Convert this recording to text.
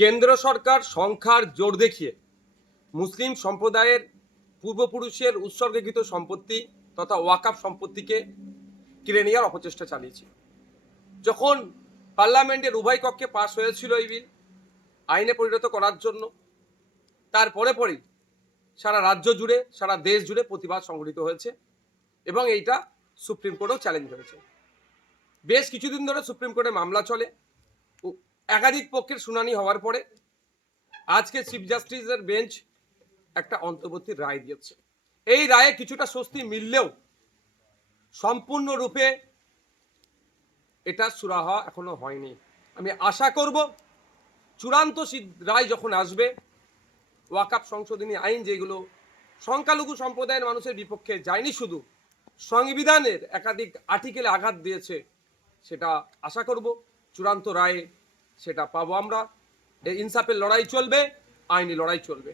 কেন্দ্র সরকার সংখ্যার জোর দেখিয়ে মুসলিম সম্প্রদায়ের পূর্বপুরুষের উৎসর্গীকৃত সম্পত্তি তথা ওয়াকাফ সম্পত্তিকে কেড়ে নেওয়ার অপচেষ্টা চালিয়েছে। যখন পার্লামেন্টের উভয় কক্ষে পাশ হয়েছিল এই বিল আইনে পরিণত করার জন্য, তারপরে পরেই সারা রাজ্য জুড়ে সারা দেশ জুড়ে প্রতিবাদ সংঘটিত হয়েছে এবং এইটা সুপ্রিম কোর্টেও চ্যালেঞ্জ হয়েছে। বেশ কিছুদিন ধরে সুপ্রিম কোর্টে মামলা চলে, একাধিক পক্ষের শুনানি হওয়ার পরে আজকে চিফ জাস্টিসের বেঞ্চ একটা অন্তর্বর্তী রায় দিয়েছে। এই রায়ে কিছুটা স্বস্তি মিললেও সম্পূর্ণরূপে এটা সুরাহা এখনো হয়নি। আমি আশা করব চূড়ান্ত রায় যখন আসবে, ওয়াকাফ সংশোধনী আইন যেগুলো সংখ্যালঘু সম্প্রদায়ের মানুষের বিপক্ষে যায়নি, শুধু সংবিধানের একাধিক আর্টিকেলে আঘাত দিয়েছে, সেটা আশা করব চূড়ান্ত রায়ে সেটা পাবো আমরা। এই ইনসাফের লড়াই চলবে, আইনি লড়াই চলবে।